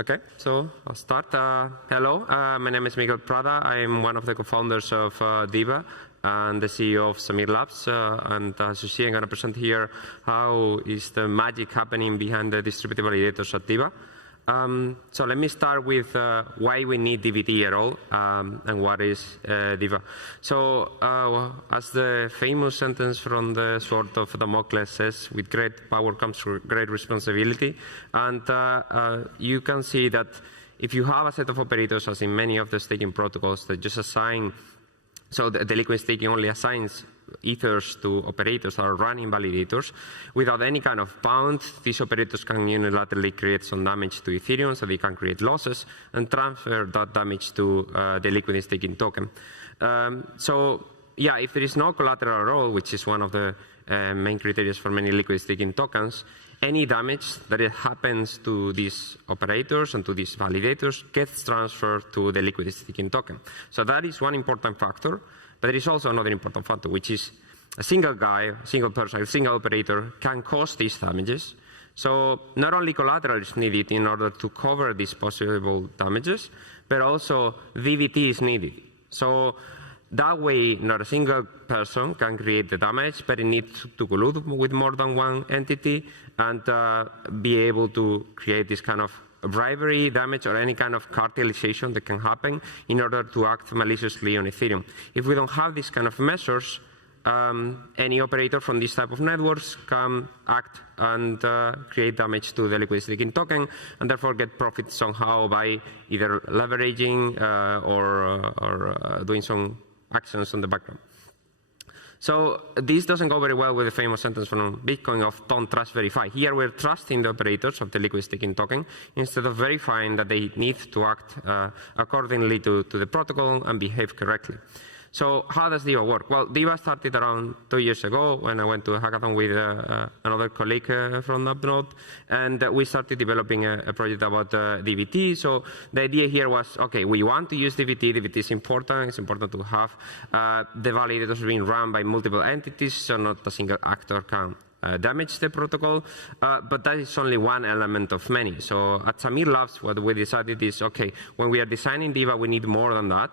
Okay, so I'll start. Hello, my name is Miguel Prada. I'm one of the co-founders of Diva and the CEO of Samir Labs. And as you see, I'm going to present here how is the magic happening behind the distributed validators at Diva. So let me start with why we need DVT at all and what is Diva. So as the famous sentence from the Sword of Damocles says, with great power comes great responsibility. And you can see that if you have a set of operators, as in many of the staking protocols, that just assign, so the liquid staking only assigns ethers to operators that are running validators. Without any kind of bound, these operators can unilaterally create some damage to Ethereum, so they can create losses and transfer that damage to the liquid staking token. So yeah, if there is no collateral at all, which is one of the main criteria for many liquid staking tokens, any damage that it happens to these operators and to these validators gets transferred to the liquid staking token. So that is one important factor. But there is also another important factor, which is a single guy, a single person, a single operator can cause these damages. So not only collateral is needed in order to cover these possible damages, but also DVT is needed. So that way, not a single person can create the damage, but it needs to collude with more than one entity and be able to create this kind of bribery, damage, or any kind of cartelization that can happen in order to act maliciously on Ethereum. If we don't have these kind of measures, any operator from this type of networks can act and create damage to the liquid staking token and therefore get profit somehow by either leveraging or doing some actions on the background. So this doesn't go very well with the famous sentence from Bitcoin of don't trust, verify. Here we're trusting the operators of the liquid staking token instead of verifying that they need to act accordingly to the protocol and behave correctly. So how does Diva work? Well, Diva started around 2 years ago when I went to a hackathon with another colleague from Upnode, and we started developing a project about DVT. So the idea here was, okay, we want to use DVT. DVT is important. It's important to have the validators being run by multiple entities, so not a single actor can damage the protocol, but that is only one element of many. So at Samir Labs, what we decided is, okay, when we are designing Diva, we need more than that.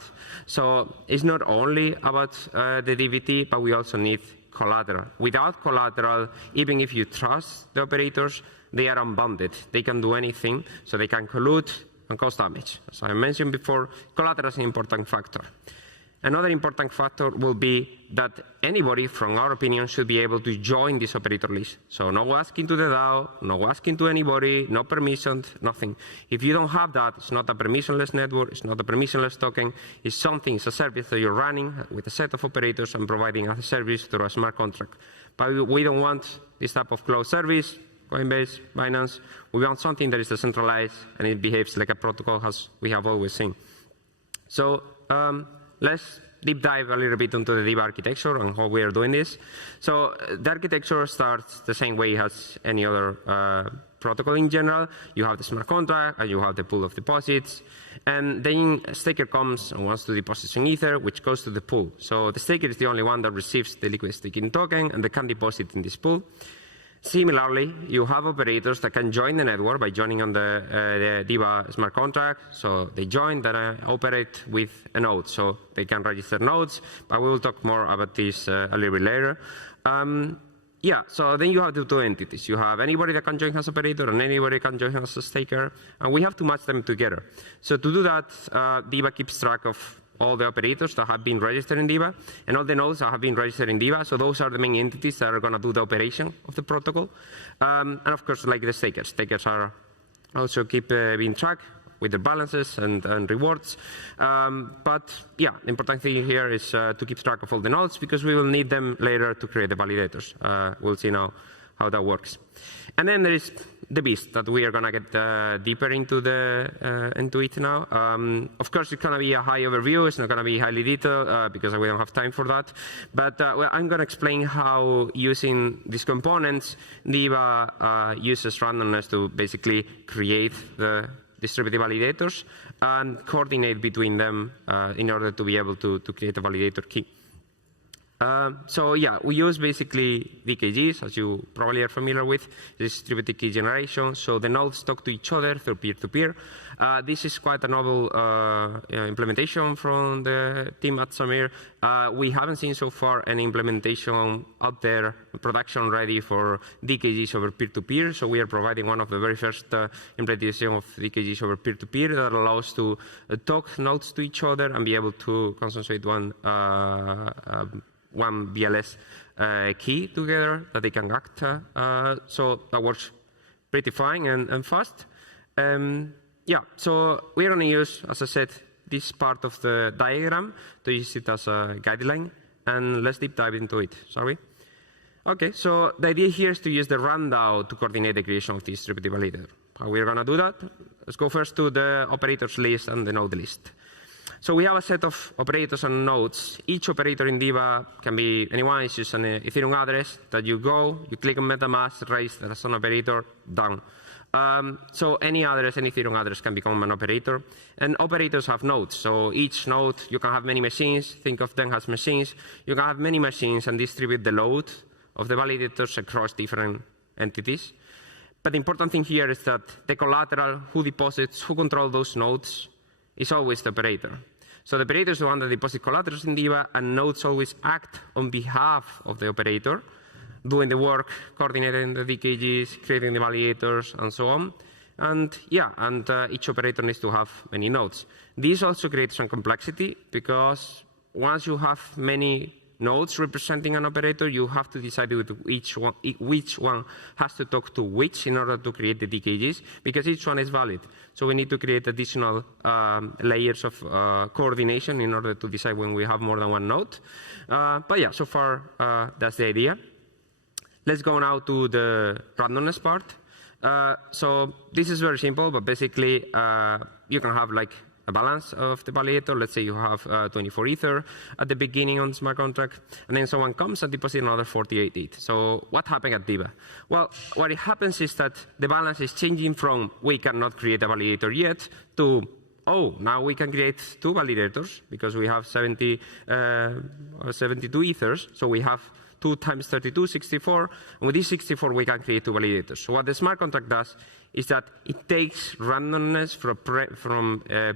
So it's not only about the DVT, but we also need collateral. Without collateral, even if you trust the operators, they are unbounded. They can do anything, so they can collude and cause damage. As I mentioned before, collateral is an important factor. Another important factor will be that anybody, from our opinion, should be able to join this operator list. So no asking to the DAO, no asking to anybody, no permissions, nothing. If you don't have that, it's not a permissionless network, it's not a permissionless token, it's something, it's a service that you're running with a set of operators and providing as a service through a smart contract. But we don't want this type of closed service, Coinbase, Binance. We want something that is decentralized and it behaves like a protocol as we have always seen. So let's deep dive a little bit into the Diva architecture and how we are doing this. So the architecture starts the same way as any other protocol in general. You have the smart contract and you have the pool of deposits. And then a staker comes and wants to deposit some Ether, which goes to the pool. So the staker is the only one that receives the liquid staking token and they can deposit in this pool. Similarly, you have operators that can join the network by joining on the Diva smart contract. So they join, then operate with a node. So they can register nodes, but we will talk more about this a little bit later. Yeah, so then you have the two entities. You have anybody that can join as operator and anybody can join as a staker, and we have to match them together. So to do that, Diva keeps track of all the operators that have been registered in Diva and all the nodes that have been registered in Diva. So those are the main entities that are going to do the operation of the protocol. And of course, like the stakers. Stakers are also keep being tracked with the balances and rewards. But yeah, the important thing here is to keep track of all the nodes because we will need them later to create the validators. We'll see now how that works. And then there is the beast that we are going to get deeper into it now. Of course, it's going to be a high overview. It's not going to be highly detailed because we don't have time for that. But well, I'm going to explain how using these components, Diva uses randomness to basically create the distributed validators and coordinate between them in order to be able to create a validator key. So yeah, we use basically DKGs, as you probably are familiar with, distributed key generation. So the nodes talk to each other through peer-to-peer. This is quite a novel implementation from the team at Samir. We haven't seen so far any implementation out there, production ready for DKGs over peer-to-peer. So we are providing one of the very first implementation of DKGs over peer-to-peer that allows to talk nodes to each other and be able to concentrate one BLS key together that they can act. So that works pretty fine and fast. Yeah, so we're going to use, as I said, this part of the diagram to use it as a guideline. And let's deep dive into it, shall we? OK, so the idea here is to use the rundown to coordinate the creation of this distributed validator. How we're going to do that? Let's go first to the operators list and the node list. So we have a set of operators and nodes. Each operator in Diva can be anyone. It's just an Ethereum address that you go, you click on MetaMask, register as an operator, done. So any address, any Ethereum address can become an operator. And operators have nodes. So each node, you can have many machines. Think of them as machines. You can have many machines and distribute the load of the validators across different entities. But the important thing here is that the collateral, who deposits, who controls those nodes, is always the operator. So the operator is the one that deposits collaterals in Diva, and nodes always act on behalf of the operator, doing the work, coordinating the DKGs, creating the validators, and so on. And yeah, and each operator needs to have many nodes. This also creates some complexity, because once you have many nodes representing an operator, you have to decide which one has to talk to which in order to create the DKGs, because each one is valid. So we need to create additional layers of coordination in order to decide when we have more than one node. But yeah, so far that's the idea. Let's go now to the randomness part. So this is very simple, but basically you can have like a balance of the validator. Let's say you have 24 Ether at the beginning on the smart contract, and then someone comes and deposits another 48 ETH. So what happened at Diva? Well, what it happens is that the balance is changing from we cannot create a validator yet to, oh, now we can create 2 validators because we have 72 Ethers. So we have 2 times 32, 64. And with this 64, we can create 2 validators. So what the smart contract does is that it takes randomness from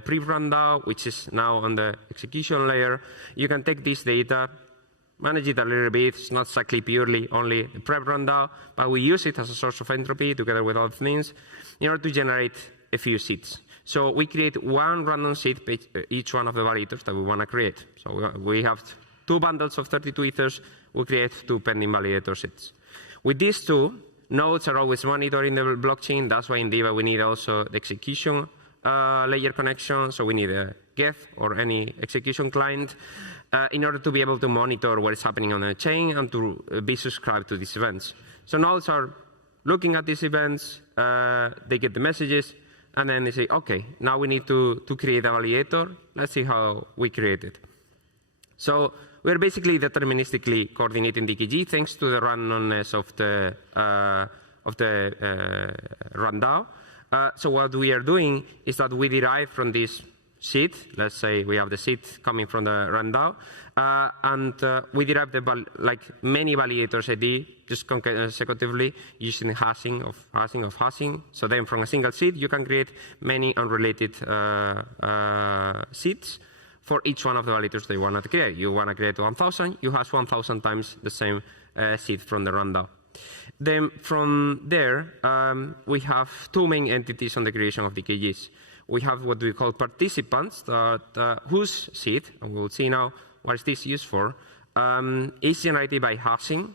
pre-rundown, which is now on the execution layer. You can take this data, manage it a little bit. It's not exactly purely only the prep rundown, but we use it as a source of entropy together with other things in order to generate a few seeds. So we create one random seed each one of the validators that we want to create. So we have 2 bundles of 32 Ethers. We create 2 pending validator seeds. With these 2, nodes are always monitoring the blockchain. That's why in Diva we need also the execution layer connection. So we need a Geth or any execution client in order to be able to monitor what is happening on the chain and to be subscribed to these events. So nodes are looking at these events. They get the messages. And then they say, OK, now we need to create a validator. Let's see how we create it. So we're basically deterministically coordinating DKG thanks to the randomness of the rundown. So what we are doing is that we derive from this seed. Let's say we have the seed coming from the rundown, and we derive like many validators ID just consecutively using the hashing of hashing. So then from a single seed, you can create many unrelated seeds for each one of the validators that you want to create. You want to create 1,000, you hash 1,000 times the same seed from the rundown. Then from there, we have 2 main entities on the creation of DKGs. We have what we call participants, whose seed, and we'll see now what is this used for, is generated by hashing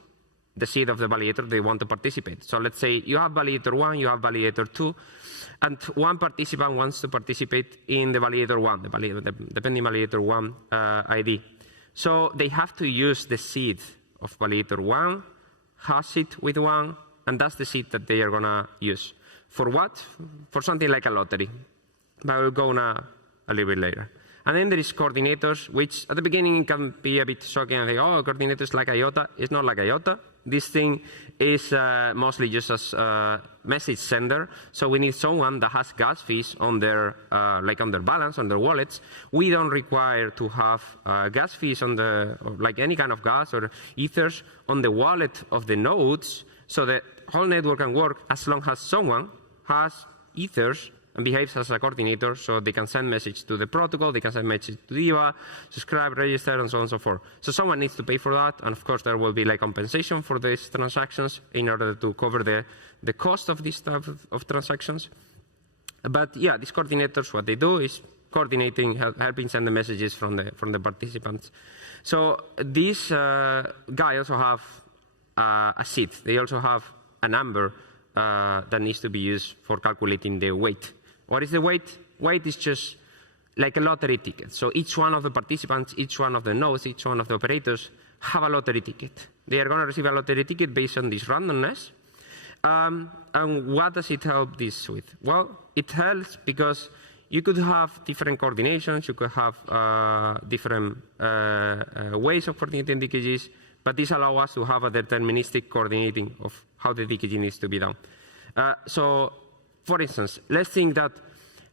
the seed of the validator they want to participate. So let's say you have validator 1, you have validator 2, and one participant wants to participate in the validator 1, the pending validator 1 ID. So they have to use the seed of validator 1, hash it with 1, and that's the seed that they are going to use. For what? For something like a lottery. But we'll go on a little bit later. And then there is coordinators, which at the beginning can be a bit shocking and think, oh, coordinators like IOTA. It's not like IOTA. This thing is mostly just as a message sender. So we need someone that has gas fees on their, like on their balance, on their wallets. We don't require to have gas fees on the, like any kind of gas or ethers on the wallet of the nodes. So the whole network can work as long as someone has ethers and behaves as a coordinator, so they can send message to the protocol, they can send message to Diva, subscribe, register, and so on and so forth. So someone needs to pay for that, and of course there will be like compensation for these transactions in order to cover the cost of this type of transactions. But yeah, these coordinators, what they do is coordinating, helping send the messages from the participants. So this guy also have a seed. They also have a number that needs to be used for calculating the weight. What is the weight? Weight is just like a lottery ticket. So each one of the participants, each one of the nodes, each one of the operators have a lottery ticket. They are going to receive a lottery ticket based on this randomness. And what does it help this with? Well, it helps because you could have different coordinations, you could have different ways of coordinating DKGs, but this allows us to have a deterministic coordinating of how the DKG needs to be done. So, for instance, let's think that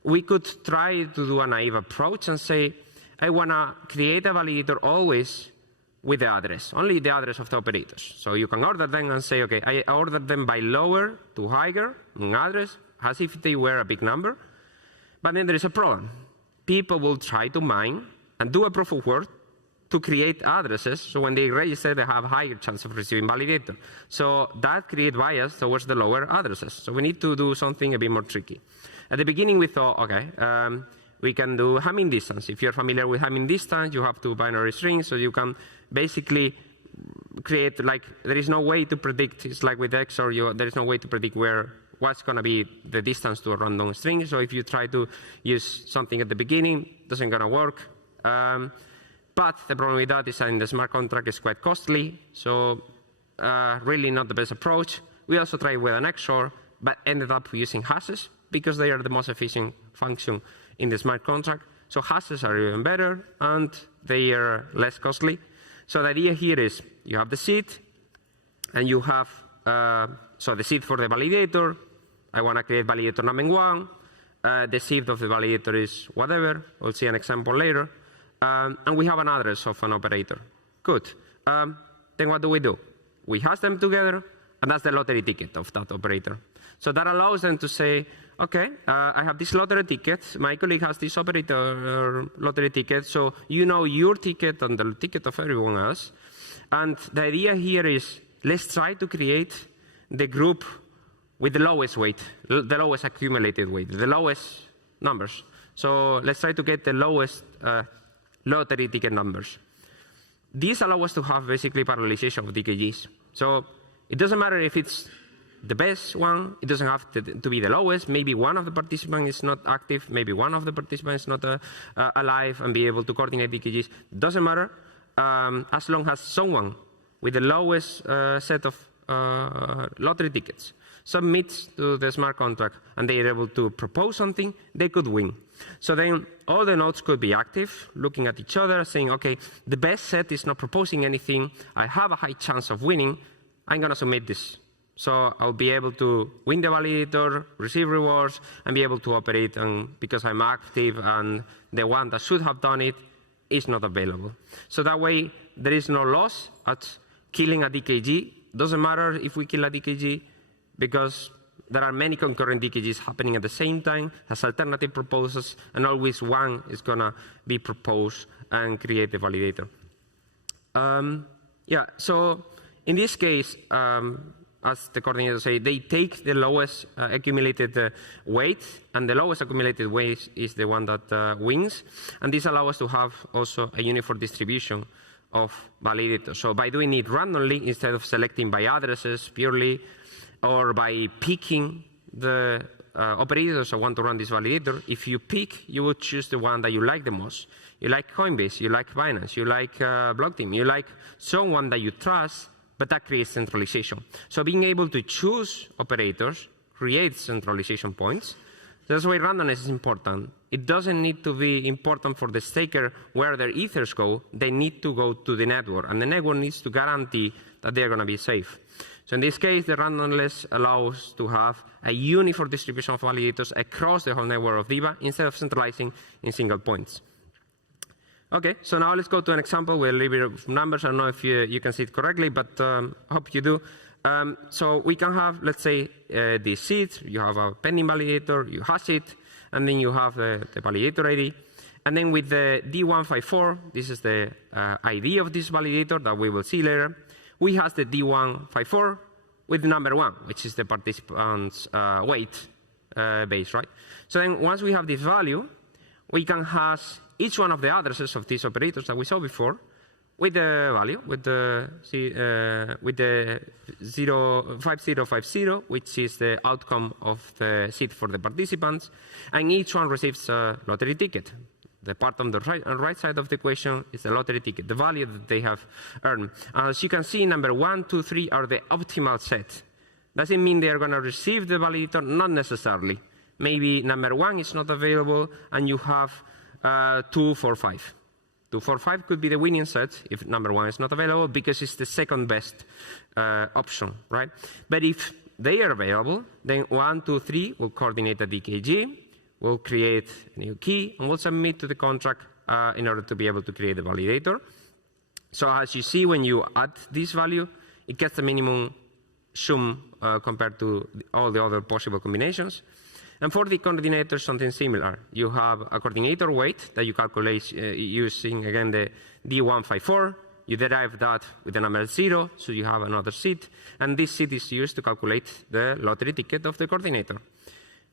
we could try to do a naive approach and say, I want to create a validator always with the address, only the address of the operators. So you can order them and say, okay, I order them by lower to higher in address, as if they were a big number. But then there is a problem. People will try to mine and do a proof of work to create addresses, so when they register, they have a higher chance of receiving validator. So that creates bias towards the lower addresses. So we need to do something a bit more tricky. At the beginning, we thought, okay, we can do Hamming distance. If you're familiar with Hamming distance, you have two binary strings, so you can basically create, like, there is no way to predict. It's like with XOR, there is no way to predict what's going to be the distance to a random string. So if you try to use something at the beginning, it doesn't going to work. But the problem with that is that in the smart contract it's quite costly, so really not the best approach. We also tried with an XOR, but ended up using hashes because they are the most efficient function in the smart contract. So hashes are even better, and they are less costly. So the idea here is you have the seed, and you have so the seed for the validator. I want to create validator number 1. The seed of the validator is whatever. We'll see an example later. And we have an address of an operator. Good. Then what do? We hash them together, and that's the lottery ticket of that operator. So that allows them to say, okay, I have this lottery ticket. My colleague has this operator lottery ticket. So you know your ticket and the ticket of everyone else. And the idea here is let's try to create the group with the lowest weight, the lowest accumulated weight, the lowest numbers. So let's try to get the lowest lottery ticket numbers. These allow us to have basically parallelization of DKGs. So it doesn't matter if it's the best one, it doesn't have to be the lowest. Maybe one of the participants is not active, maybe one of the participants is not alive and be able to coordinate DKGs. Doesn't matter as long as someone with the lowest set of lottery tickets submits to the smart contract and they are able to propose something, they could win. So then all the nodes could be active, looking at each other, saying, okay, the best set is not proposing anything. I have a high chance of winning. I'm going to submit this. So I'll be able to win the validator, receive rewards, and be able to operate because I'm active and the one that should have done it is not available. So that way, there is no loss at killing a DKG. Doesn't matter if we kill a DKG because there are many concurrent DKGs happening at the same time as alternative proposals, and always one is going to be proposed and create the validator. Yeah, so in this case, as the coordinators say, they take the lowest accumulated weight, and the lowest accumulated weight is the one that wins. And this allows us to have also a uniform distribution of validators. So by doing it randomly, instead of selecting by addresses purely, or by picking the operators that want to run this validator, if you pick, you would choose the one that you like the most. You like Coinbase, you like Binance, you like Blockteam, you like someone that you trust, but that creates centralization. So being able to choose operators creates centralization points. That's why randomness is important. It doesn't need to be important for the staker where their ethers go. They need to go to the network, and the network needs to guarantee that they're going to be safe. So in this case, the randomness allows to have a uniform distribution of validators across the whole network of Diva instead of centralizing in single points. Okay, so now let's go to an example with a little bit of numbers. I don't know if you can see it correctly, but hope you do. So we can have, let's say, this seed. You have a pending validator, you hash it, and then you have the validator ID. And then with the D154, this is the ID of this validator that we will see later. We have the D154 with the number 1, which is the participant's weight base, right? So then once we have this value, we can hash each one of the addresses of these operators that we saw before with the value, with the 5050, which is the outcome of the seed for the participants, and each one receives a lottery ticket. The part on the right side of the equation is the lottery ticket, the value that they have earned. As you can see, number 1, 2, 3 are the optimal set. Doesn't mean they are going to receive the validator, not necessarily. Maybe number 1 is not available, and you have 2, 4, 5. 2, 4, 5 could be the winning set if number 1 is not available because it's the second best option, right? But if they are available, then 1, 2, 3 will coordinate the DKG, will create a new key, and will submit to the contract in order to be able to create the validator. So as you see, when you add this value, it gets the minimum sum compared to all the other possible combinations. And for the coordinator, something similar. You have a coordinator weight that you calculate using, again, the D154. You derive that with the number 0, so you have another seed. And this seed is used to calculate the lottery ticket of the coordinator.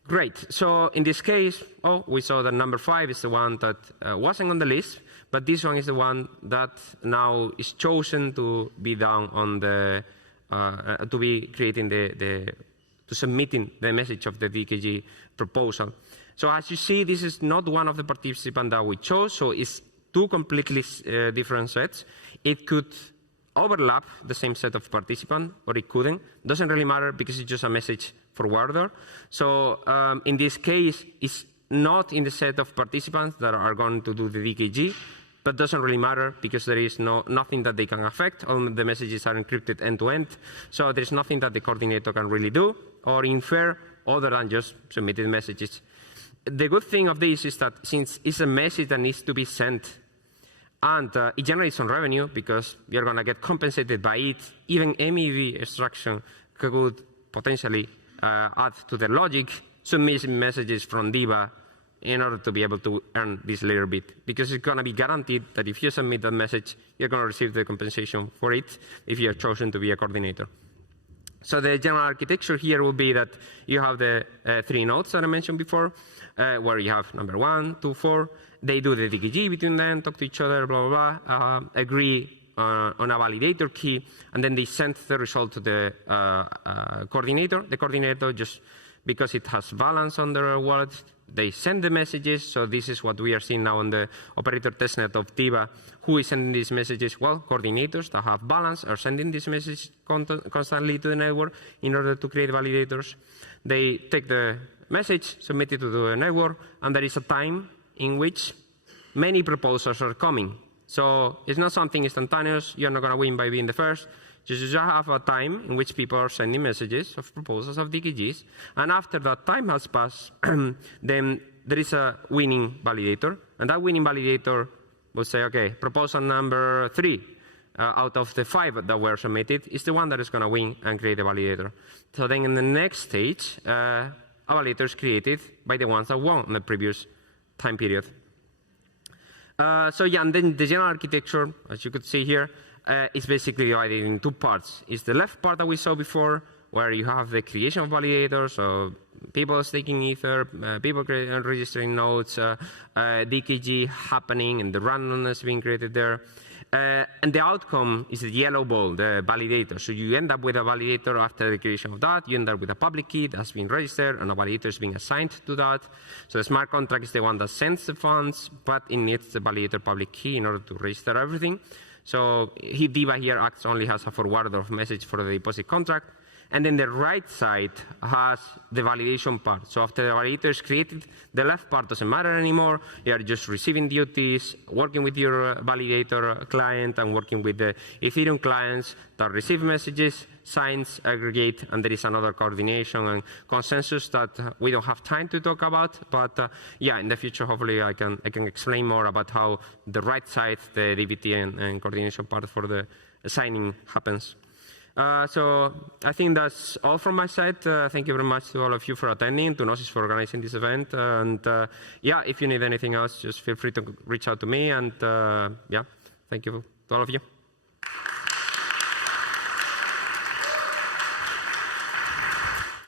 Great. So in this case, we saw that number 5 is the one that wasn't on the list, but this one is the one that now is chosen to be done on the, to be creating to submitting the message of the DKG proposal. So as you see, this is not one of the participants that we chose, so it's two completely different sets. It could overlap the same set of participants, or it couldn't. Doesn't really matter because it's just a message forwarder. So in this case, it's not in the set of participants that are going to do the DKG, but doesn't really matter because there is nothing that they can affect. All the messages are encrypted end-to-end, so there's nothing that the coordinator can really do or infer other than just submitting messages. The good thing of this is that since it's a message that needs to be sent, and it generates some revenue because you're going to get compensated by it, even MEV extraction could potentially add to the logic, submitting messages from Diva in order to be able to earn this little bit. Because it's going to be guaranteed that if you submit that message, you're going to receive the compensation for it if you're chosen to be a coordinator. So the general architecture here will be that you have the 3 nodes that I mentioned before, where you have number 1, 2, 4. They do the DKG between them, talk to each other, blah, blah, blah, agree on a validator key, and then they send the result to the coordinator. The coordinator, just because it has balance on their wallet, they send the messages. So this is what we are seeing now on the operator testnet of Diva. Who is sending these messages? Well, coordinators that have balance are sending this message constantly to the network in order to create validators. They take the message, submit it to the network, and there is a time in which many proposals are coming. So it's not something instantaneous. You're not going to win by being the first. You just have a time in which people are sending messages of proposals of DKGs. And after that time has passed, then there is a winning validator. And that winning validator will say, OK, proposal number 3 out of the 5 that were submitted is the one that is going to win and create a validator. So then in the next stage, a validator is created by the ones that won in the previous time period. So yeah, and then the general architecture, as you could see here, is basically divided in 2 parts. It's the left part that we saw before, where you have the creation of validators, so people staking Ether, people registering nodes, DKG happening, and the randomness being created there. And the outcome is the yellow ball, the validator. So you end up with a validator after the creation of that. You end up with a public key that's been registered, and a validator is being assigned to that. So the smart contract is the one that sends the funds, but it needs the validator public key in order to register everything. So Diva here acts only as a forwarder of message for the deposit contract. And then the right side has the validation part. So after the validator is created, the left part doesn't matter anymore. You are just receiving duties, working with your validator client, and working with the Ethereum clients that receive messages, signs, aggregate, and there is another coordination and consensus that we don't have time to talk about. But yeah, in the future, hopefully, I can explain more about how the right side, the DBT and coordination part for the signing happens. So I think that's all from my side. Thank you very much to all of you for attending, to Gnosis for organizing this event. And yeah, if you need anything else, just feel free to reach out to me. And yeah, thank you to all of you.